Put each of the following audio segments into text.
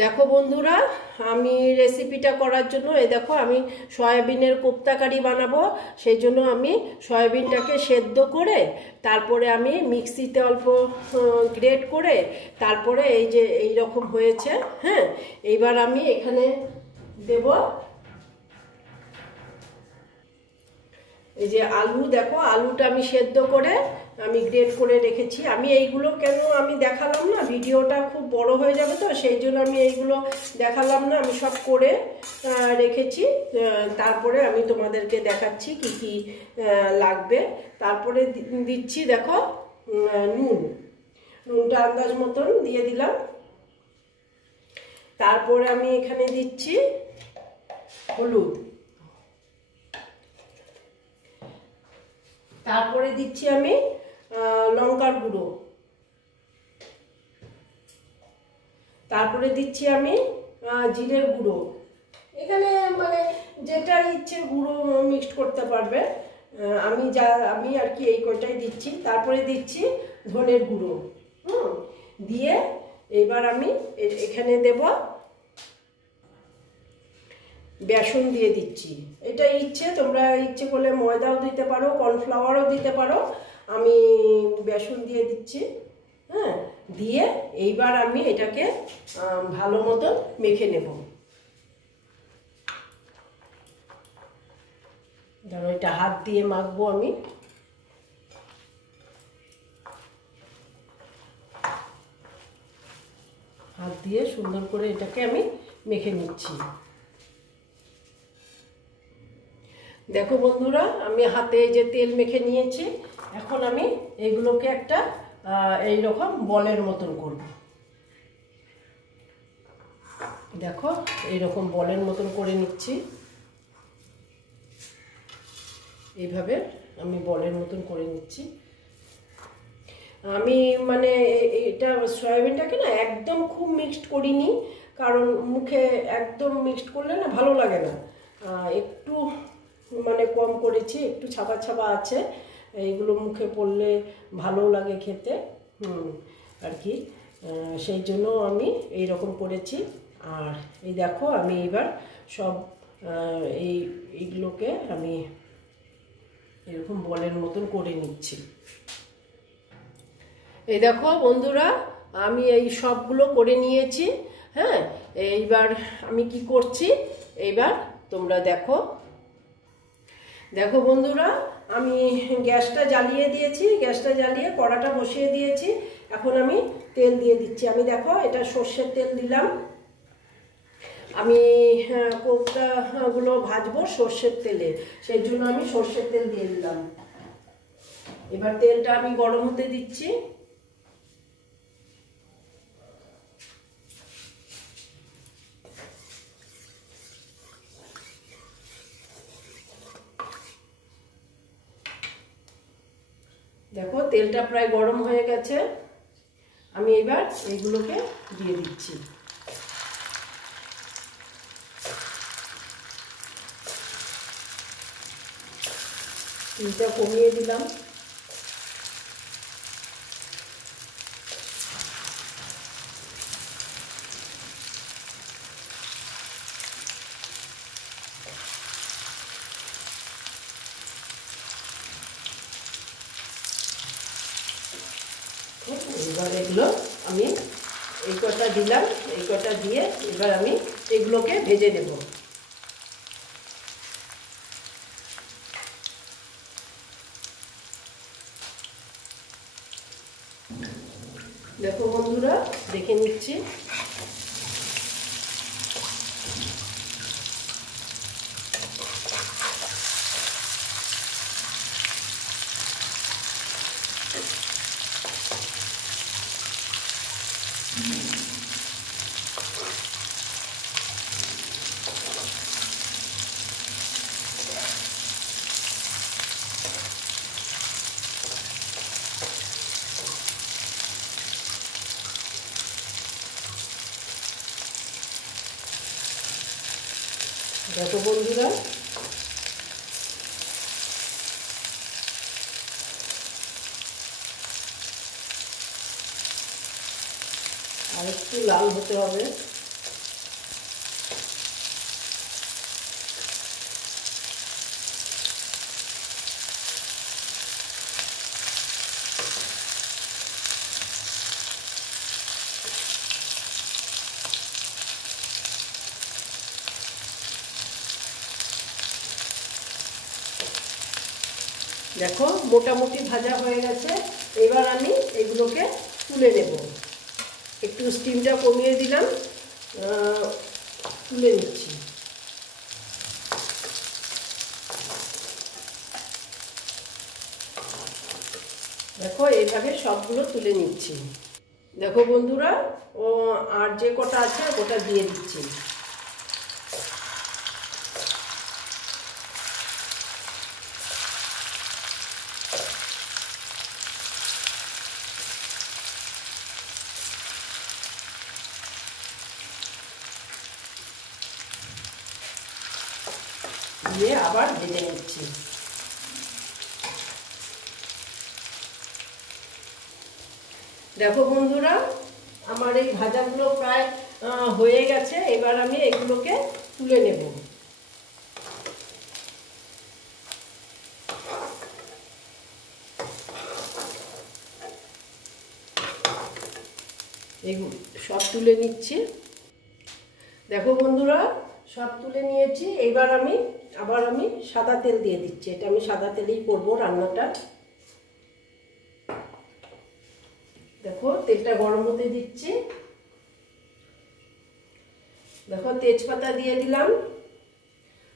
দেখো বন্ধুরা, আমি রেসিপিটা করার জন্য এই দেখো আমি সয়াবিনের কোপ্তা কারি বানাবো। সেই জন্য আমি সয়াবিনটাকে সেদ্ধ করে তারপরে আমি মিক্সিতে অল্প গ্রেট করে তারপরে এই যে এই রকম হয়েছে। হ্যাঁ, এইবার আমি এখানে দেব এই যে আলু। দেখো আলুটা আমি সেদ্ধ করে আমি গ্রেট করে রেখেছি। আমি এইগুলো কেন আমি দেখালাম না, ভিডিওটা খুব বড় হয়ে যাবে তো সেই জন্য আমি এইগুলো দেখালাম না। আমি সব করে রেখেছি, তারপরে আমি তোমাদেরকে দেখাচ্ছি কি কি লাগবে। তারপরে দিচ্ছি দেখো নুনটা আন্দাজ মতন দিয়ে দিলাম। তারপরে আমি এখানে দিচ্ছি হলুদ, তারপরে দিচ্ছি আমি লঙ্কার গুঁড়ো, তারপরে দিচ্ছি আমি জিরের গুঁড়ো। এখানে মানে যেটা ইচ্ছে গুঁড়ো মিক্সড করতে পারবে। আমি আর কি এই কয়টাই দিচ্ছি। তারপরে দিচ্ছি ধনের গুঁড়ো। দিয়ে এবার আমি এখানে দেব বেসন দিয়ে দিচ্ছি। এটা ইচ্ছে, তোমরা ইচ্ছে করলে ময়দাও দিতে পারো, কর্নফ্লাওয়ারও দিতে পারো। আমি বেসন দিয়ে দিচ্ছি। হ্যাঁ, দিয়ে এইবার আমি এটাকে ভালো মতো মেখে নেব। ধরো এটা হাত দিয়ে মাখবো আমি। হাত দিয়ে সুন্দর করে এটাকে আমি মেখে নিচ্ছি। দেখো বন্ধুরা, আমি হাতে যে তেল মেখে নিয়েছি। এখন আমি এগুলোকে একটা এইরকম বলের মতন করব। দেখো এইরকম বলের মতন করে নিচ্ছি। এইভাবে আমি বলের মতন করে নিচ্ছি। আমি মানে এটা সয়াবিনটাকে না একদম খুব মিক্সড করিনি, কারণ মুখে একদম মিক্সড করলে না ভালো লাগে না। একটু মানে কম করেছি, একটু ছাপা ছাপা আছে। এইগুলো মুখে পড়লে ভালো লাগে খেতে আর কি। সেই জন্য আমি এই রকম করেছি। আর এই দেখো আমি এবার সব এইগুলোকে আমি এরকম বলের মতন করে নিচ্ছি। এই দেখো বন্ধুরা, আমি এই সবগুলো করে নিয়েছি। হ্যাঁ, এইবার আমি কি করছি এইবার তোমরা দেখো। দেখো বন্ধুরা, আমি গ্যাসটা জ্বালিয়ে দিয়েছি। গ্যাসটা জ্বালিয়ে কড়াটা বসিয়ে দিয়েছি। এখন আমি তেল দিয়ে দিচ্ছি। আমি দেখো এটা সর্ষের তেল দিলাম। আমি কোপ্তাগুলো ভাজবো সর্ষের তেলে, সেই জন্য আমি সর্ষের তেল দিয়ে দিলাম। এবার তেলটা আমি গরম হতে দিচ্ছি। দেখো তেলটা প্রায় গরম হয়ে গেছে। আমি এবার এইগুলোকে দিয়ে দিচ্ছি। তেলটা কমিয়ে দিলাম। এবার এগুলো আমি এই কটা দিলাম। এই কটা দিয়ে এবার আমি এগুলোকে ভেজে নেব। দেখো বন্ধুরা, দেখে নিচ্ছি। দেখো বন্ধুরা, আর একটু লাল হতে হবে। দেখো মোটামুটি ভাজা হয়ে গেছে। এবার আমি এগুলোকে তুলে নেব। একটু স্টিমটা কমিয়ে দিলাম, তুলে নিচ্ছি। দেখো এইভাবে সবগুলো তুলে নিচ্ছি। দেখো বন্ধুরা, আর যে কটা আছে ওটা দিয়ে দিচ্ছি। দিয়ে আবার ভেজে নিচ্ছি। দেখো বন্ধুরা, আমার এই ভাজাগুলো প্রায় হয়ে গেছে। এবার আমি এগুলোকে তুলে নেব। এগুলো সব তুলে নিচ্ছি। দেখো বন্ধুরা, সব তুলে নিয়েছি। এবার আমি সাদা তেল দিয়ে দিচ্ছি। এটা আমি সাদা তেলেই করব রান্নাটা। দেখো তেলটা গরম হতে দিচ্ছি। দেখো তেজপাতা দিয়ে দিলাম,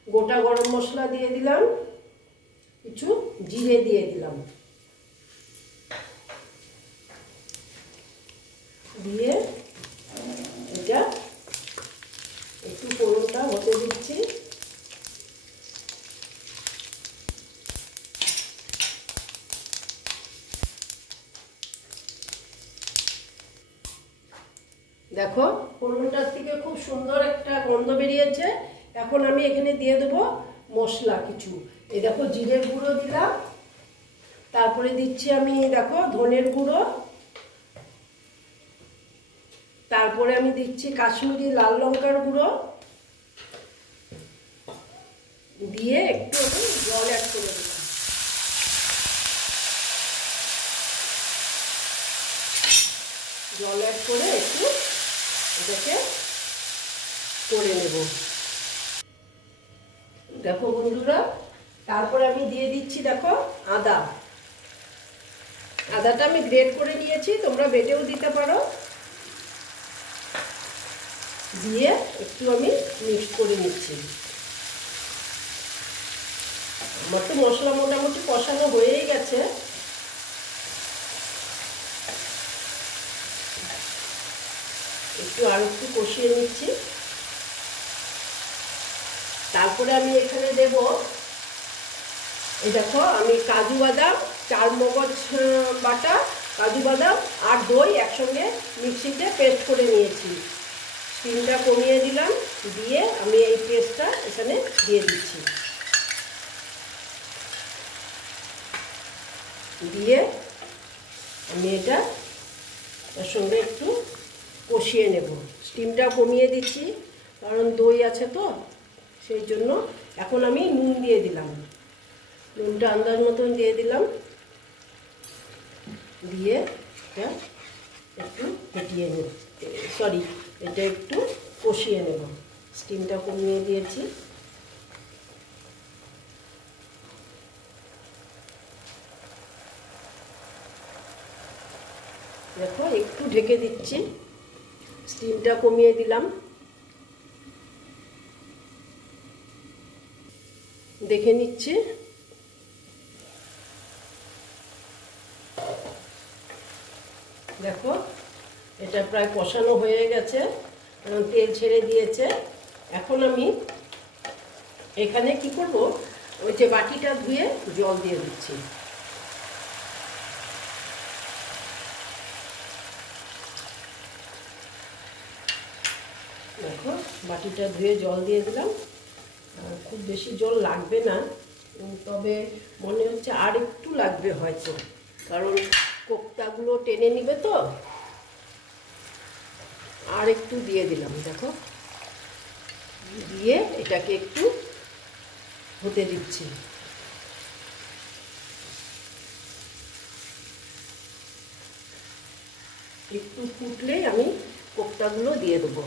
গোটা গরম মশলা দিয়ে দিলাম, কিছু জিরে দিয়ে দিলাম, দিয়ে এটা একটু ফোড়নটা হতে দিচ্ছি। দেখো ফোড়নটার থেকে খুব সুন্দর একটা গন্ধ বেরিয়েছে। এখন আমি এখানে দিয়ে দেবো মশলা কিছু। এই দেখো জিরের গুঁড়ো দিলাম, তারপরে দিচ্ছি আমি দেখো ধনের গুঁড়ো, তারপরে আমি দিচ্ছি কাশ্মীরি লাল লঙ্কার গুঁড়ো, দিয়ে একটু আমি জল অ্যাড করে দিলাম। জল অ্যাড করে একটু এটাকে করে নেব। দেখো বন্ধুরা, তারপরে আমি দিয়ে দিচ্ছি দেখো আদাটা আমি গ্রেট করে নিয়েছি, তোমরা বেটেও দিতে পারো। দিয়ে একটু আমি মিক্স করে নিচ্ছি। আমার তো মশলা মোটামুটি কষানো হয়েই গেছে। একটু আর একটু কষিয়ে নিচ্ছি। তারপরে আমি এখানে দেব, এই দেখো আমি কাজু বাদাম, চারমগজ বাটা, কাজু বাদাম আর দই একসঙ্গে মিক্সিতে পেস্ট করে নিয়েছি। স্টিমটা কমিয়ে দিলাম, দিয়ে আমি এই পেস্টটা এখানে দিয়ে দিচ্ছি। দিয়ে আমি এটা এর সঙ্গে একটু কষিয়ে নেব। স্টিমটা কমিয়ে দিচ্ছি কারণ দই আছে তো, সেই জন্য। এখন আমি নুন দিয়ে দিলাম, নুনটা আন্দাজ মতন দিয়ে দিলাম, দিয়ে এটা একটু ফুটিয়ে নেব, এটা একটু কষিয়ে নেব। স্টিমটা কমিয়ে দিয়েছি। দেখো একটু ঢেকে দিচ্ছি, স্টিমটা কমিয়ে দিলাম। দেখে নিচ্ছি। দেখো এটা প্রায় কষানো হয়ে গেছে, তেল ছেড়ে দিয়েছে। এখন আমি এখানে কি করব, ওই যে বাটিটা ধুয়ে জল দিয়ে দিচ্ছি। দেখো বাটিটা ধুয়ে জল দিয়ে দিলাম। খুব বেশি জল লাগবে না, তবে মনে হচ্ছে আর একটু লাগবে হয়তো, কারণ কোপ্তাগুলো টেনে নিবে তো। আর একটু দিয়ে দিলাম। দেখো দিয়ে এটাকে একটু হতে দিচ্ছি। একটু ফুটলেই আমি কোপ্তাগুলো দিয়ে দেবো।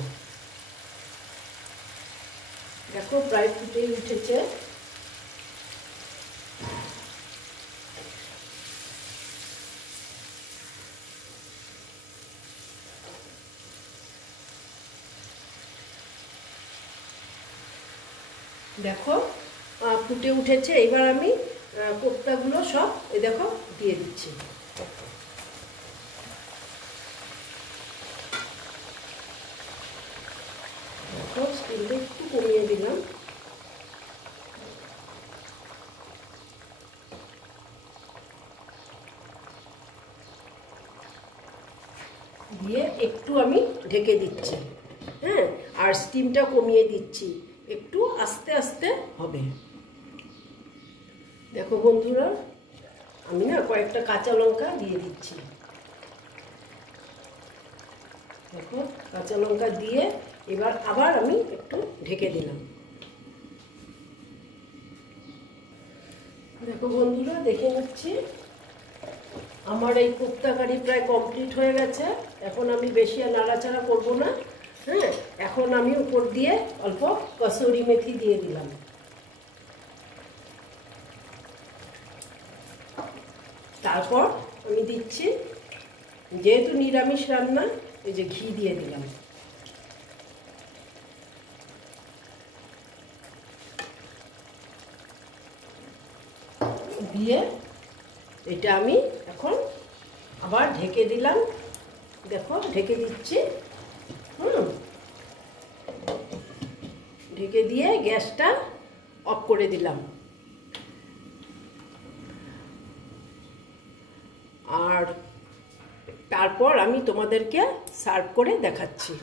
দেখো প্রায় ফুটেই উঠেছে। দেখো ফুটে উঠেছে। এবার আমি কোপ্তাগুলো সব এই দেখো দিয়ে দিচ্ছি। দেখো স্টিমটা একটু কমিয়ে দিলাম। দিয়ে একটু আমি ঢেকে দিচ্ছি, হ্যাঁ, আর স্টিমটা কমিয়ে দিচ্ছি, একটু আস্তে আস্তে হবে। দেখো বন্ধুরা, আমি না কয়েকটা কাঁচা লঙ্কা দিয়ে দিচ্ছি। দেখো কাঁচা লঙ্কা দিয়ে এবার আবার আমি একটু ঢেকে দিলাম। দেখো বন্ধুরা, দেখে নিচ্ছি আমার এই কোপ্তা কারি প্রায় কমপ্লিট হয়ে গেছে। এখন আমি বেশি আর নাড়াচাড়া করবো না, হ্যাঁ। এখন আমি উপর দিয়ে অল্প কসুরি মেথি দিয়ে দিলাম। তারপর আমি দিচ্ছি, যেহেতু নিরামিষ রান্না, এই যে ঘি দিয়ে দিলাম। দিয়ে এটা আমি এখন আবার ঢেকে দিলাম। দেখো ঢেকে দিচ্ছি, ঢেকে দিয়ে গ্যাসটা অফ করে দিলাম। আর তারপর আমি তোমাদেরকে সার্ভ করে দেখাচ্ছি।